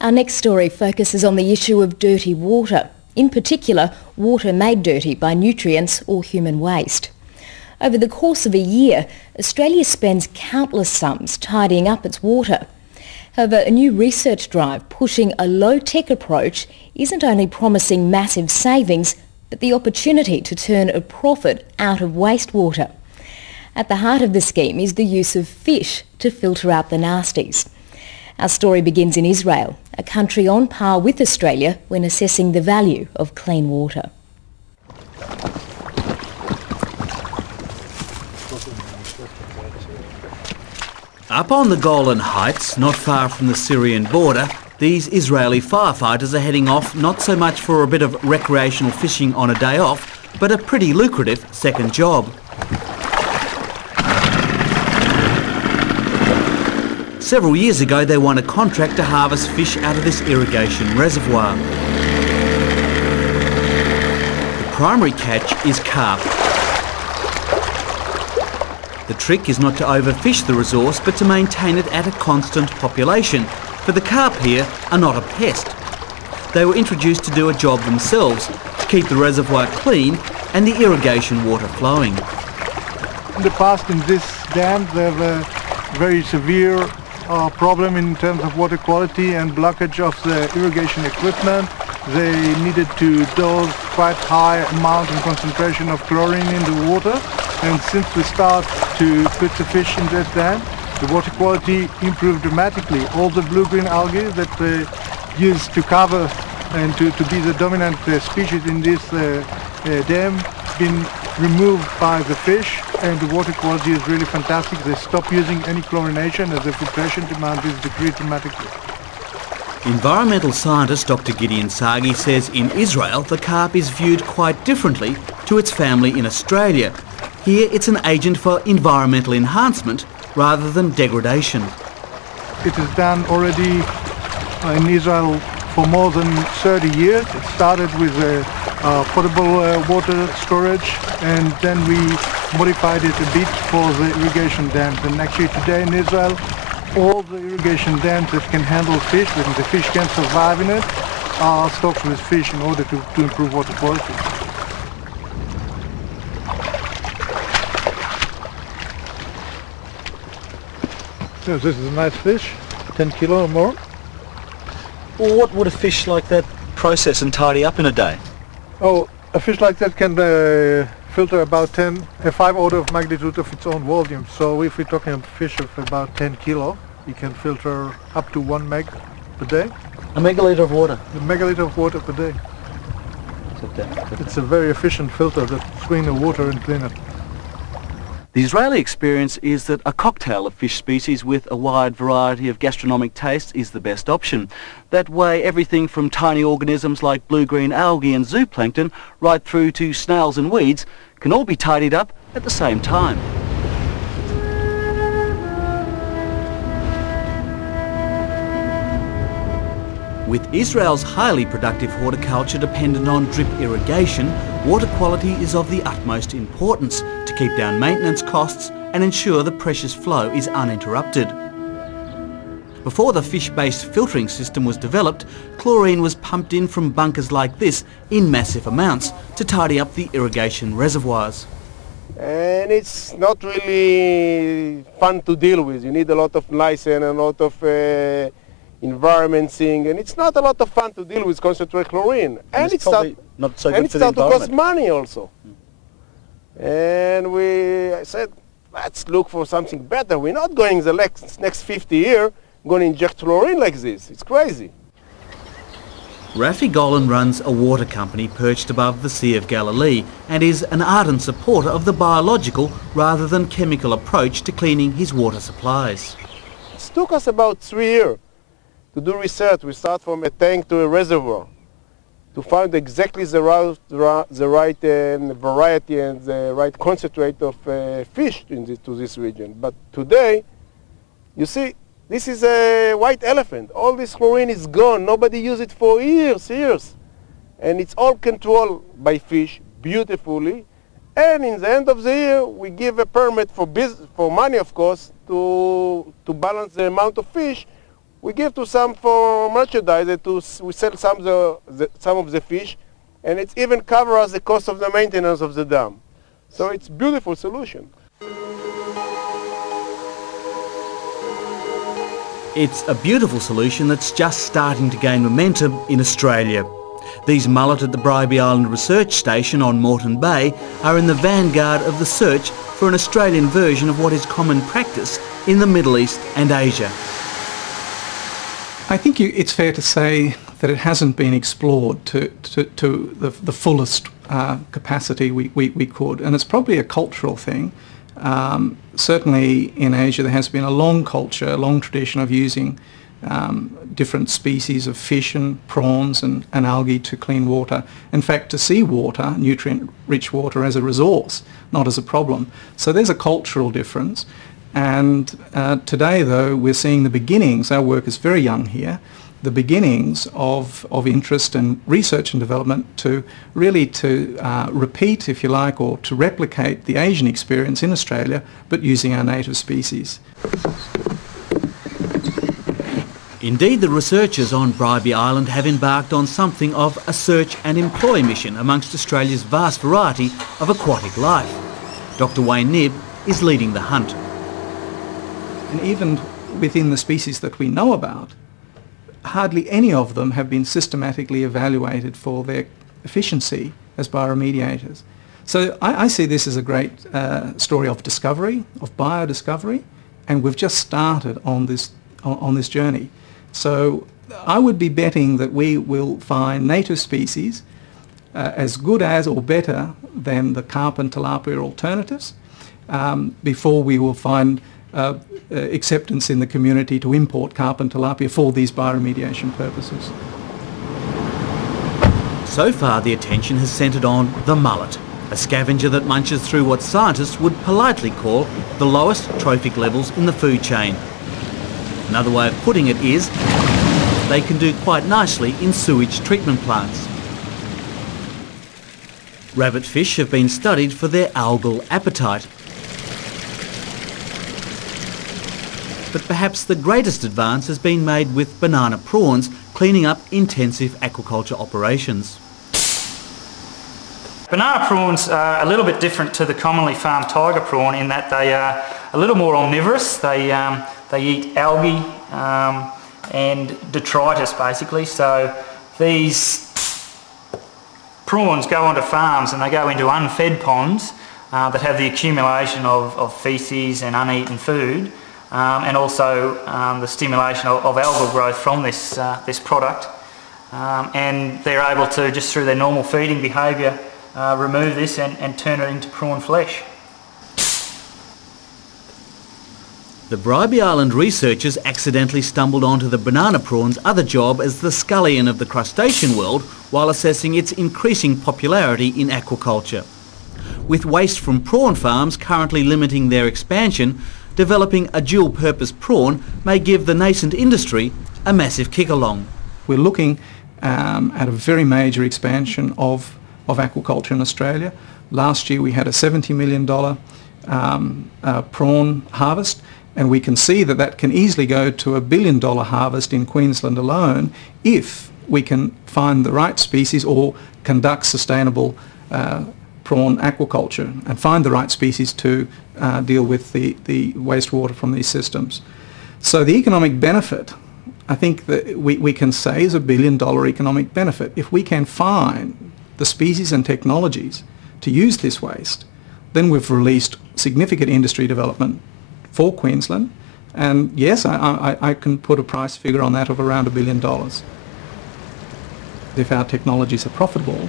Our next story focuses on the issue of dirty water, in particular water made dirty by nutrients or human waste. Over the course of a year, Australia spends countless sums tidying up its water. However, a new research drive pushing a low-tech approach isn't only promising massive savings, but the opportunity to turn a profit out of wastewater. At the heart of the scheme is the use of fish to filter out the nasties. Our story begins in Israel, a country on par with Australia when assessing the value of clean water. Up on the Golan Heights, not far from the Syrian border, these Israeli firefighters are heading off not so much for a bit of recreational fishing on a day off, but a pretty lucrative second job. Several years ago they won a contract to harvest fish out of this irrigation reservoir. The primary catch is carp. The trick is not to overfish the resource but to maintain it at a constant population, for the carp here are not a pest. They were introduced to do a job themselves, to keep the reservoir clean and the irrigation water flowing. In the past in this dam they have a very severe problem in terms of water quality and blockage of the irrigation equipment. They needed to dose quite high amount and concentration of chlorine in the water, and since we start to put the fish in this dam, the water quality improved dramatically. All the blue-green algae that they used to cover and to be the dominant species in this dam been removed by the fish, and the water quality is really fantastic. They stop using any chlorination as the filtration demand is decreased dramatically. Environmental scientist Dr. Gideon Sagi says in Israel the carp is viewed quite differently to its family in Australia. Here it's an agent for environmental enhancement rather than degradation. It is done already in Israel for more than 30 years. It started with potable water storage, and then we modified it a bit for the irrigation dams. And actually today in Israel, all the irrigation dams that can handle fish, that the fish can survive in it, are stocked with fish in order to improve water quality. So this is a nice fish, 10 kilo or more. Well, what would a fish like that process and tidy up in a day? Oh, a fish like that can filter about 5 order of magnitude of its own volume. So if we're talking of fish of about 10 kilo, you can filter up to 1 meg per day. A megalitre of water? A megalitre of water per day. It's a very efficient filter that screen the water and clean it. The Israeli experience is that a cocktail of fish species with a wide variety of gastronomic tastes is the best option. That way everything from tiny organisms like blue-green algae and zooplankton right through to snails and weeds can all be tidied up at the same time. With Israel's highly productive horticulture dependent on drip irrigation, water quality is of the utmost importance to keep down maintenance costs and ensure the precious flow is uninterrupted. Before the fish-based filtering system was developed, chlorine was pumped in from bunkers like this in massive amounts to tidy up the irrigation reservoirs. And it's not really fun to deal with. You need a lot of license and a lot of environment thing, and it's not a lot of fun to deal with concentrated chlorine. And it's not so good for the environment. to cost money also. And I said, let's look for something better. We're not going the next 50 years going to inject chlorine like this. It's crazy. Rafi Golan runs a water company perched above the Sea of Galilee and is an ardent supporter of the biological rather than chemical approach to cleaning his water supplies. It took us about 3 years to do research. We start from a tank to a reservoir to find exactly the right variety and the right concentrate of fish to this region. But today, you see, this is a white elephant. All this chlorine is gone. Nobody used it for years. And it's all controlled by fish beautifully. And in the end of the year, we give a permit for money, of course, to balance the amount of fish We give to some for merchandise. We sell some of the fish, and it even covers the cost of the maintenance of the dam. So it's a beautiful solution. It's a beautiful solution that's just starting to gain momentum in Australia. These mullet at the Bribie Island Research Station on Moreton Bay are in the vanguard of the search for an Australian version of what is common practice in the Middle East and Asia. I think it's fair to say that it hasn't been explored to the fullest capacity we could, and it's probably a cultural thing. Certainly in Asia there has been a long culture, a long tradition of using different species of fish and prawns and algae to clean water. In fact, to see water, nutrient-rich water, as a resource, not as a problem. So there's a cultural difference. And today, though, we're seeing the beginnings, our work is very young here, the beginnings of interest and research and development to really repeat, if you like, or to replicate the Asian experience in Australia, but using our native species. Indeed, the researchers on Bribie Island have embarked on something of a search and employ mission amongst Australia's vast variety of aquatic life. Dr. Wayne Knibb is leading the hunt. And even within the species that we know about, hardly any of them have been systematically evaluated for their efficiency as bioremediators. So I see this as a great story of discovery, of biodiscovery, and we've just started on this journey. So I would be betting that we will find native species as good as or better than the carp and tilapia alternatives before we will find acceptance in the community to import carp and tilapia for these bioremediation purposes. So far the attention has centred on the mullet, a scavenger that munches through what scientists would politely call the lowest trophic levels in the food chain. Another way of putting it is they can do quite nicely in sewage treatment plants. Rabbitfish have been studied for their algal appetite. But perhaps the greatest advance has been made with banana prawns cleaning up intensive aquaculture operations. Banana prawns are a little bit different to the commonly farmed tiger prawn in that they are a little more omnivorous. They eat algae and detritus basically, so these prawns go onto farms and they go into unfed ponds that have the accumulation of faeces and uneaten food. And also the stimulation of algal growth from this product, and they're able to, just through their normal feeding behaviour, remove this and turn it into prawn flesh. The Bribie Island researchers accidentally stumbled onto the banana prawn's other job as the scullion of the crustacean world while assessing its increasing popularity in aquaculture. With waste from prawn farms currently limiting their expansion, developing a dual-purpose prawn may give the nascent industry a massive kick-along. We're looking at a very major expansion of aquaculture in Australia. Last year we had a $70 million prawn harvest, and we can see that that can easily go to a $1 billion harvest in Queensland alone if we can find the right species or conduct sustainable prawn aquaculture and find the right species to deal with the wastewater from these systems. So the economic benefit, I think that we can say, is a $1 billion economic benefit. If we can find the species and technologies to use this waste, then we've released significant industry development for Queensland, and yes, I can put a price figure on that of around $1 billion. If our technologies are profitable,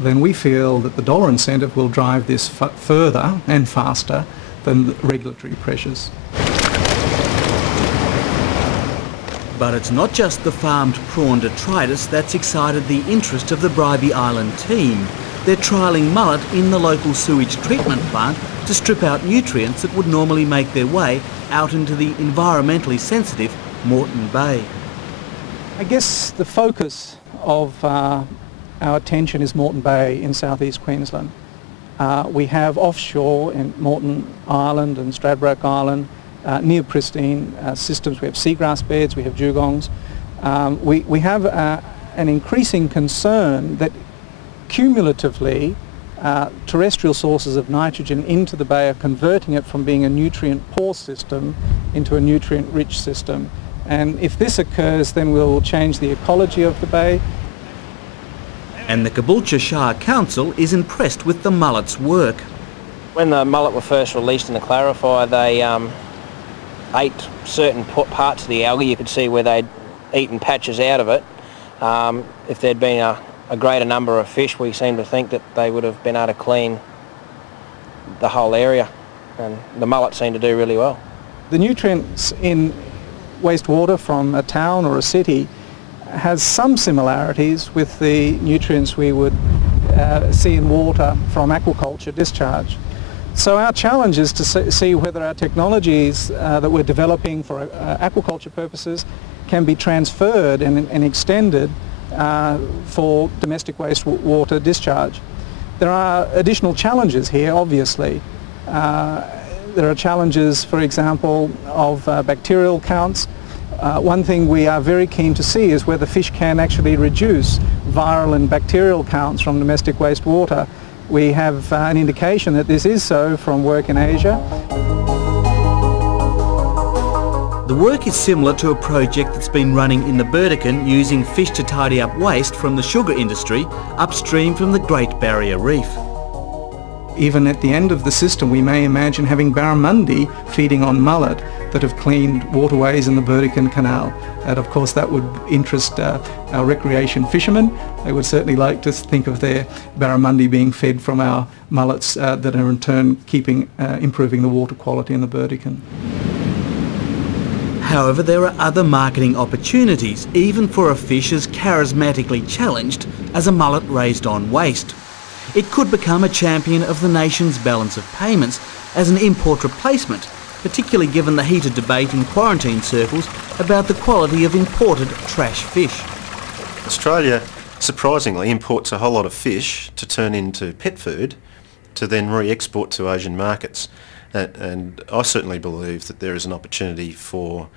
then we feel that the dollar incentive will drive this further and faster than the regulatory pressures. But it's not just the farmed prawn detritus that's excited the interest of the Bribie Island team. They're trialling mullet in the local sewage treatment plant to strip out nutrients that would normally make their way out into the environmentally sensitive Moreton Bay. I guess the focus of our attention is Moreton Bay in southeast Queensland. We have offshore in Moreton Island and Stradbroke Island near pristine systems. We have seagrass beds, we have dugongs. We have an increasing concern that cumulatively terrestrial sources of nitrogen into the bay are converting it from being a nutrient-poor system into a nutrient-rich system. And if this occurs, then we'll change the ecology of the bay. And the Caboolture Shire Council is impressed with the mullet's work. When the mullet were first released in the clarifier, they ate certain parts of the algae. You could see where they'd eaten patches out of it. If there'd been a greater number of fish, we seem to think that they would have been able to clean the whole area, and the mullet seemed to do really well. The nutrients in wastewater from a town or a city has some similarities with the nutrients we would see in water from aquaculture discharge. So our challenge is to see whether our technologies that we're developing for aquaculture purposes can be transferred and extended for domestic wastewater discharge. There are additional challenges here, obviously. There are challenges, for example, of bacterial counts. One thing we are very keen to see is whether fish can actually reduce viral and bacterial counts from domestic wastewater. We have an indication that this is so from work in Asia. The work is similar to a project that's been running in the Burdekin using fish to tidy up waste from the sugar industry upstream from the Great Barrier Reef. Even at the end of the system, we may imagine having barramundi feeding on mullet that have cleaned waterways in the Burdekin Canal. And of course that would interest our recreation fishermen. They would certainly like to think of their barramundi being fed from our mullets that are in turn improving the water quality in the Burdekin. However, there are other marketing opportunities, even for a fish as charismatically challenged as a mullet raised on waste. It could become a champion of the nation's balance of payments as an import replacement, particularly given the heated debate in quarantine circles about the quality of imported trash fish. Australia, surprisingly, imports a whole lot of fish to turn into pet food to then re-export to Asian markets. And I certainly believe that there is an opportunity for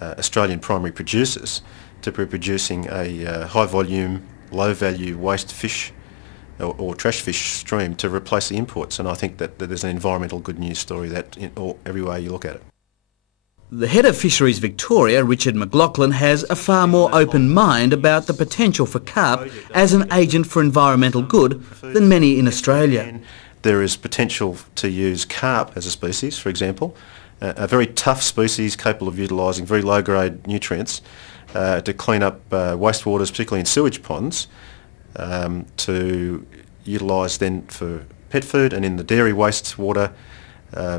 Australian primary producers to be producing a high-volume, low-value waste fish or trash fish stream to replace the imports, and I think that there's an environmental good news story that every way you look at it. The head of Fisheries Victoria, Richard McLaughlin, has a far more open mind about the potential for carp as an agent for environmental good than many in Australia. There is potential to use carp as a species, for example, a very tough species capable of utilising very low-grade nutrients to clean up wastewaters, particularly in sewage ponds, to utilise then for pet food. And in the dairy wastewater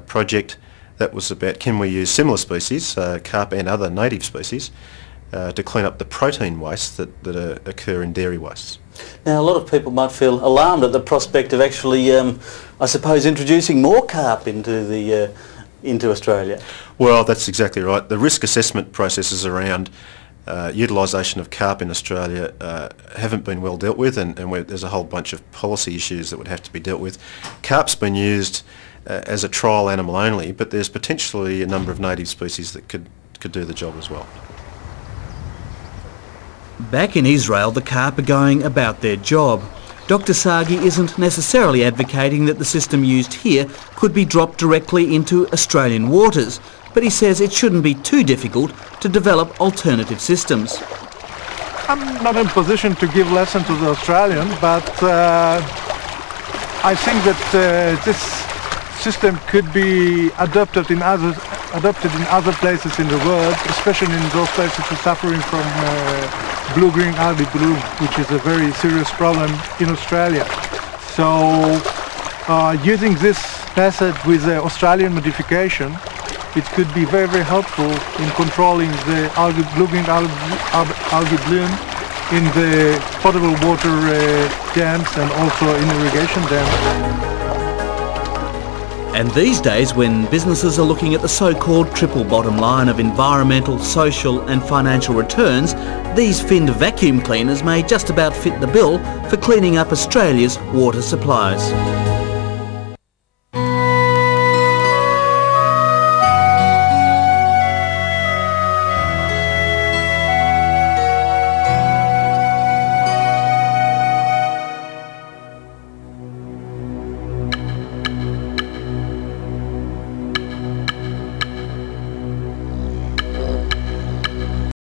project, that was about can we use similar species, carp and other native species, to clean up the protein wastes that occur in dairy wastes. Now, a lot of people might feel alarmed at the prospect of actually, I suppose, introducing more carp into Australia. Well, that's exactly right. The risk assessment processes around utilisation of carp in Australia haven't been well dealt with, and there's a whole bunch of policy issues that would have to be dealt with. Carp's been used as a trial animal only, but there's potentially a number of native species that could do the job as well. Back in Israel, the carp are going about their job. Dr. Sagi isn't necessarily advocating that the system used here could be dropped directly into Australian waters, but he says it shouldn't be too difficult to develop alternative systems. I'm not in position to give lesson to the Australian, but I think that this system could be adopted in other places in the world, especially in those places who are suffering from blue-green algae bloom, which is a very serious problem in Australia. So using this method with the Australian modification, it could be very, very helpful in controlling the blue-green algae bloom in the potable water dams and also in irrigation dams. And these days, when businesses are looking at the so-called triple bottom line of environmental, social and financial returns, these finned vacuum cleaners may just about fit the bill for cleaning up Australia's water supplies.